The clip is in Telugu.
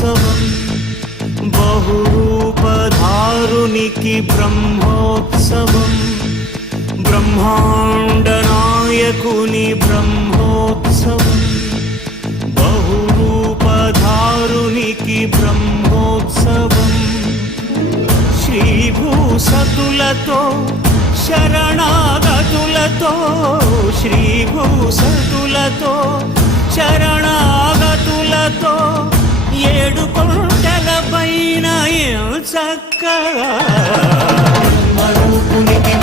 బ్రహ్మోత్సవం బహురూపధారునికి బ్రహ్మోత్సవం బ్రహ్మాండ నాయకుని బ్రహ్మోత్సవం బహురూపధారునికి బ్రహ్మోత్సవం శ్రీభూసతులతో శరణాగతులతో శ్రీభూసతులతో శరణాగతులతో ఏడు కొండల పైన చక్కగా బ్రహ్మరూపునికి